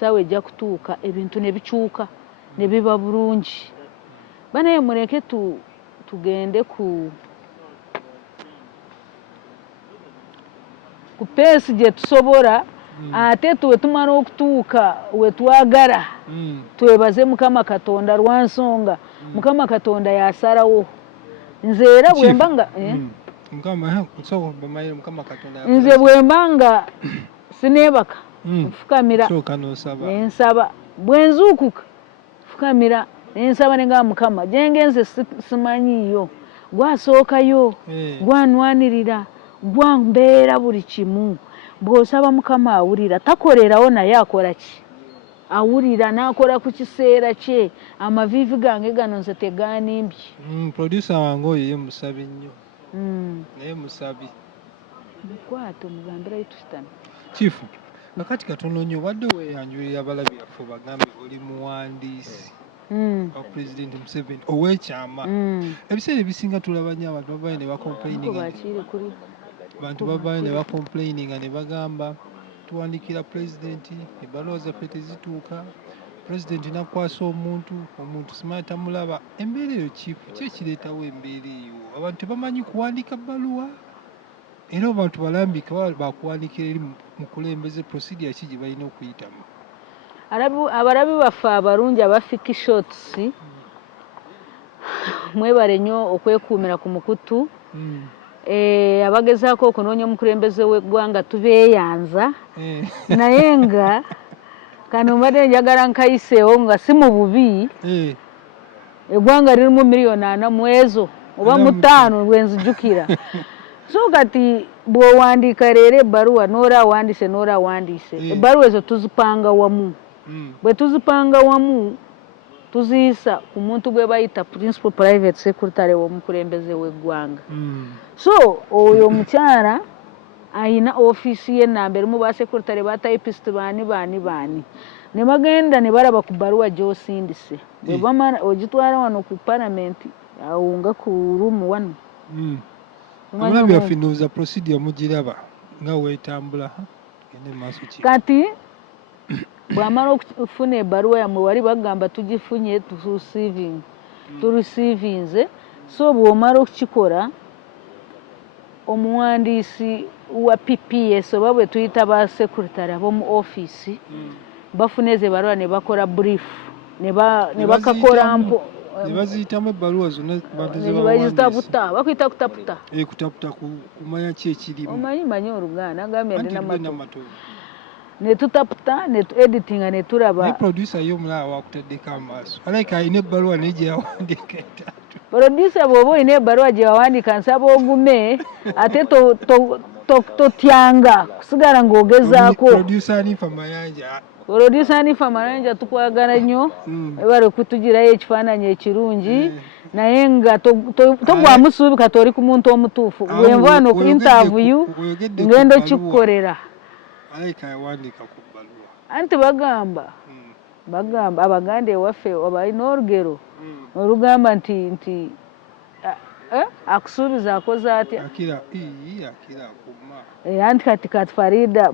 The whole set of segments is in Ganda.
sawa ejja kutuuka ebintu ne bikyuka ne biba bulungi banaye muleke tugende ku peesi gye tusobola ate tuwe tumala okutuuka we twagala twebaze Mukama Katonda lwa nsonga Mukama Katonda yasalawo nze era bwemba nga nze bwemba nga sineebaka nfukamira nensaba bwenzuukuka nfukamira nensaba ne ngamba Mukama gyengenze simanyiiyo gwasookayo gwanwanirira gwambeera buli kimu bw'osaba Mukama awulira takolerawo naye akola ki awulira n'akola ku kiseera kye amaviivi gange gano nze teganimbye producer wange oyo ye musabi nnyo naye musabi mukwate omugambira yitusitami chief nakati katono nnyo wadde weeyanjulira abalabi yaffe bagambe oli muwandiisi wa President Museveni ow'ekyama ebiseera ebisinga tulaba nnyo abantu babaye ne bakomplaininga ne bakomplaininga ne bagamba tuwandikira pulezidenti ebbaluwa zaffe tezituuka pulezidenti nakwasa omuntu simanyi tamulaba embeera eyo kifu ki ekireetawo embeera eyo abantu tebamanyi kuwandika bbaluwa era abantu balambika bakuwandikira eri mukulembeze procedure ki gye balina okuyitamu abalabi baffe abalungi abafiki shots mwebale nnyo okwekuumira ku mukutu abagezaako okunoonya omukulembeze w'eggwanga tubeeyanza naye nga kano mbadde njagala nkayiseewo nga si mu bubi eggwanga lirimu 4,000,000 mu ezo oba mu 5 bwenzijukira so kati bw'owandiika leero ebbaluwa n'orawandiise ebbaluwa ezo tuzipanga wamu bwe tuzipanga wamu tuziyisa ku muntu gwe bayita principal private secretary w'omukulembeze w'eggwanga so oyo omukyala ayina ofiisi y'ennamba erimu basekretary batayipist baani ne bagenda ne balaba ku bbaluwa gy'osindise bwe bamala ogitwala wano ku palamenti awo nga ku ruumu wano abalabi yaffe ndowooza procedure mugiraba nga weetambula gende maaso ki kati bw'amala okufuna ebbaluwa yammwe wali bagamba tugifunye tureceivinze so bw'omala okukikola omuwandiisi wa PPS oba bwe tuyita ba secretary ab'omu ofiisi bafuna ezo ebbaluwa ne bakola brief ne bakakola mpo nebaziyitamu ebbaluwa zonna bazitaputa bakuyita kutaputa kutaputa kumanya ki ekirimu omanyi Oluganda agambye ndinamatovu ne tutaputa ne editinga ne tulaba naye producer ye omulala wakutaddeko amaaso alike alina ebbaluwa naye gye yawandiika etatu producer bw'oba olina ebbaluwa gye wawandiika nsaba ogume ate totyanga kusigala ng'ogezaako producer Anifa Mayanja tukwagala nnyo ebale okutugirayo ekifaananyi ekirungi naye nga togwamu ssuubi kati oli ku muntu omutuufu bwenva wano ku interview ngenda okikukolera anti bagamba Abaganda ewaffe abalina olugero olugamba nti akusuubiza akoze atya anti kati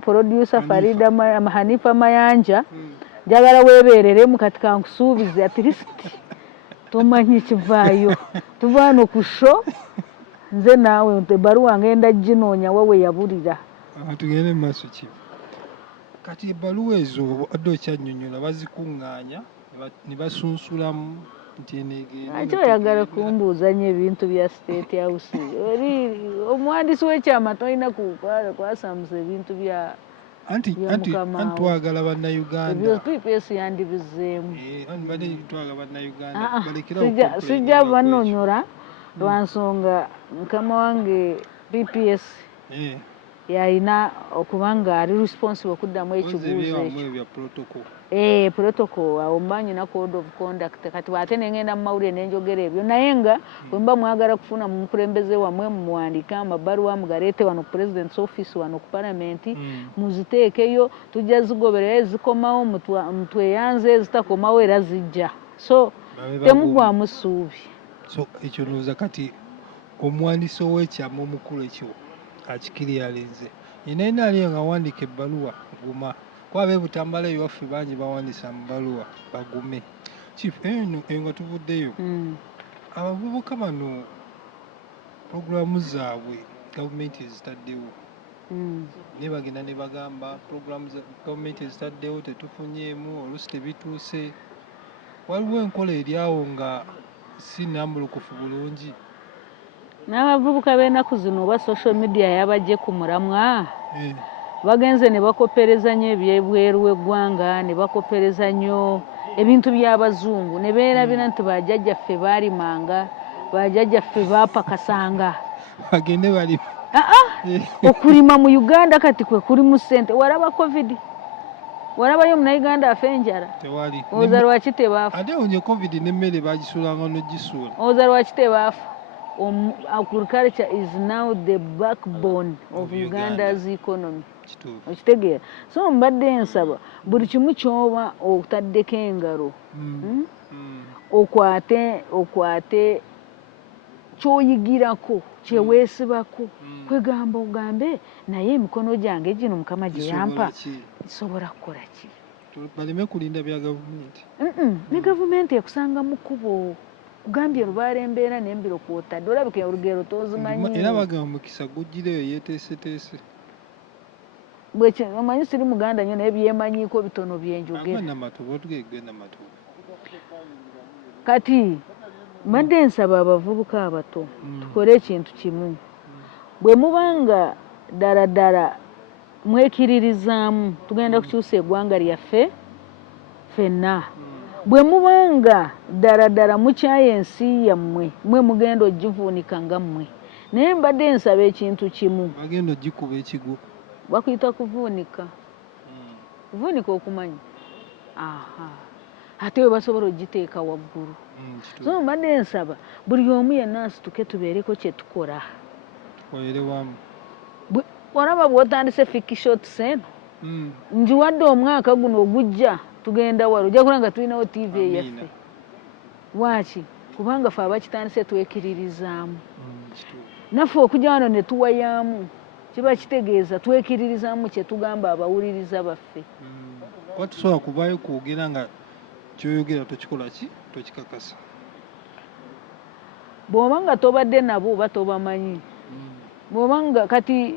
producer Hanifa Mayanja njagala weebereremu kati kankusuubize at least tomanyi kivaayo tuvaano ku show nze naawe ebbaluwa ngenda ginoonya wawe yabulira tugende mu maaso ki kati ebbaluwa ezo adde okyannyonnyola bazikuŋŋaanya ne basunsulamu nti enegenda ate oyagala kumbuuza nnyo ebintu bya state house omuwandiisi w'ekyama tolina kwasamusa ebintu bya anti twagala bannayuganda PPS yandibizeemu sijja bannonyola lwa nsonga mukama wange PPS yalina okuba nga ali responsible okuddamu ekibuuzo ekyo protocol awo mba nyina code of conduct kati ate nengenda mu mawulire nenjogera ebyo naye nga bwe mba mwagala kufuna mu mukulembeze wammwe mumuwandike amabaluwa mugaleete wano ku president's office wano ku palamenti muziteekeyo tujja zigoberera zikomawo mutweyanze zitakomawo era zijja so temugwamu ssuubi so ekyo ndowooza kati omuwandiisi ow'ekyama omukulu ekyo akikiri yalenze yena aliyo nga awandiika ebbaluwa guma kwabe butambala ewaffe bangi bawandiisa mu baluwa bagume. Chief eno nga tuvuddeyo abavubuka bano puroguramu zaabwe gavumenti ezitaddewo naye bagenda ne bagamba puroguramu za gavumenti ezitaddewo tetufunyeemu oluusi tebituuse. Waliwo enkola eri awo nga si nnambulukufu bulungi. N'abavubuka b'ennaku zino oba social media yabajje ku mulamwa bagenze ne bakopereza nnyo ebyebweru w'eggwanga ne bakopereza nnyo ebintu by'abazungu ne beerabira nti bajjajjaffe baalimanga bajjajjaffe baapakasanga bagende balima. Okulima mu Uganda kati kwe kuli mu ssente. Walaba covid, walabayo munnayuganda afa enjala, tewali oza lwaki tebaafa? ate onye covid n'emmere bagisuulanga n'ogisuula. Oza lwaki tebaafa? Agriculture is now the backbone of Uganda's economy. Okitegeera? So mbadde nsaba buli kimu ky'oba otaddeko engalo okwate ky'oyigirako kyeweesibako kwegamba ogambe naye emikono gyange gino Mukama gye yampa nsobola kukola ki? Baleme kulinda bya gavumenti. Ne gavumenti ekusanga mu kkubo kugambye lubaala embeera n'embiro kwotadde olabika olugero tozimanyi. Era bagamba mukisa gujjireyo yeeteeseteese. Omanyi siri Muganda nnyo naye byemanyiiko bitono byenjogera. Kati mbadde nsaba abavubuka abato tukole ekintu kimu. Bwe mubanga ddala mwekiririzaamu tugenda kukyusa eggwanga lyaffe ffenna. Bwe mubanga ddala mukyaye ensi yammwe mwe mugenda ogivuunika nga mmwe. Naye mbadde nsaba ekintu kimu. Bagenda ogikuba ekigo. Bakuyita kuvuunika. Kuvuunika okumanyi? Ate we basobola ogiteeka waggulu. So mbadde nsaba buli omu yenna asituke tubeereko kye tukola. Tukolere wamu. Olaba bw'otandise fikishotisi eno njiwadde omwaka guno ogujja tugenda wala ojja kulanga tulinawo TV eyaffe. Lwaki? Kubanga ffe abakitandise twekiririzaamu. Naffe okujja wano ne tuwayaamu kiba kitegeeza twekiririzaamu kye tugamba abawuliriza baffe. Kuba tusobola kuvaayo kwogera nga kyoyogera tokikola ki? Tokikakasa. Bw'oba nga tobadde nabo oba tobamanyi. Bw'oba nga kati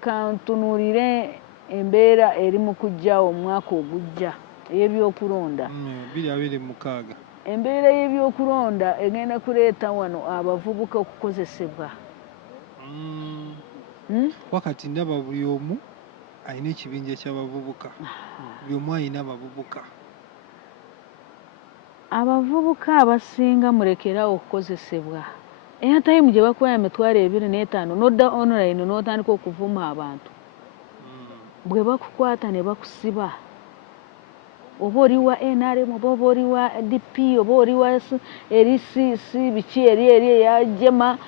kantunuulire embeera eri mu kujja omwaka ogujja ey'ebyokulonda. 2026. Embeera y'ebyokulonda egenda kuleeta wano abavubuka okukozesebwa. Wakati ndaba buli omu alina ekibinja ky'abavubuka. Buli omu alina abavubuka. Abavubuka abasinga mulekerawo okukozesebwa. Airtime gye bakuwa $25 n'odda online n'otandika okuvuma abantu. Bwe bakukwata ne bakusiba oba oli wa NRM oba oli wa DP oba oli wa RCC biki eri eyajema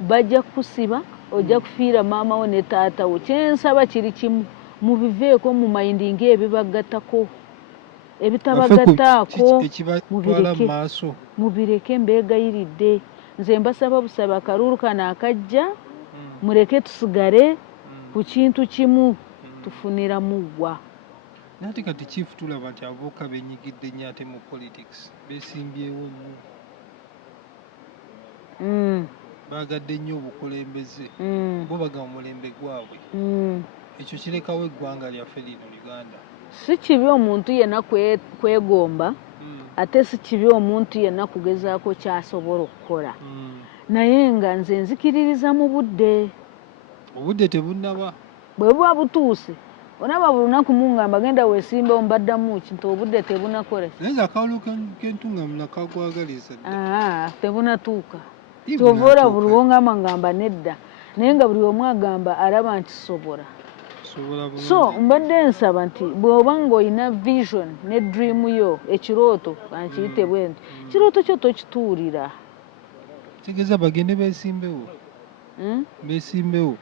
bajja kukusiba ojja kufiira maama wo ne taata wo. Kyensaba kiri kimu mubiveeko mu mayindi ng'ebibagattako ebitabagattaako mubireke mbeegayiridde. Nze mbasaba busaba akalulu kano akajja muleke tusigale ku kintu kimu tufunira muggwa. Nate kati chief tulaba nti abavubuka benyigidde nnyo ate mu politics beesimbyewo nnyo. Baagadde nnyo obukulembeze bo bagamba omulembe gwabwe. Ekyo kirekawo eggwanga lyaffe lino Uganda. Si kibi omuntu yenna kwegomba ate si kibi omuntu yenna kugezaako ky'asobola okukola. Naye nga nze nzikiririza mu budde. Obudde tebunnaba. Bwe buba butuuse olaba buli lunaku mungamba genda weesimbawo mbaddamu ki nti obudde tebunakola. Naye akawulo k'entungamula kagwagaliza dda. Tebunatuuka. Kyova buli wongamba ngamba nedda naye nga buli omu agamba alaba nti sobola. So mbadde nsaba nti bw'oba ng'olina vision ne dream yo ekirooto bankiyite bwe nti kirooto kyo tokituulira. Kitegeeza bagende beesimbewo. Beesimbewo.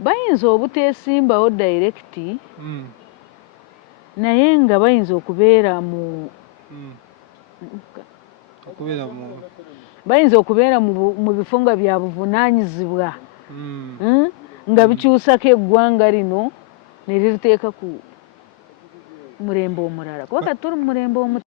Bayinza obuteesimbawo direct naye nga bayinza okubeera mu bayinza okubeera mu bifo nga bya buvunaanyizibwa nga bikyusako eggwanga lino ne liriteeka ku mulembe omulala kuba kati tuli mu mulembe omu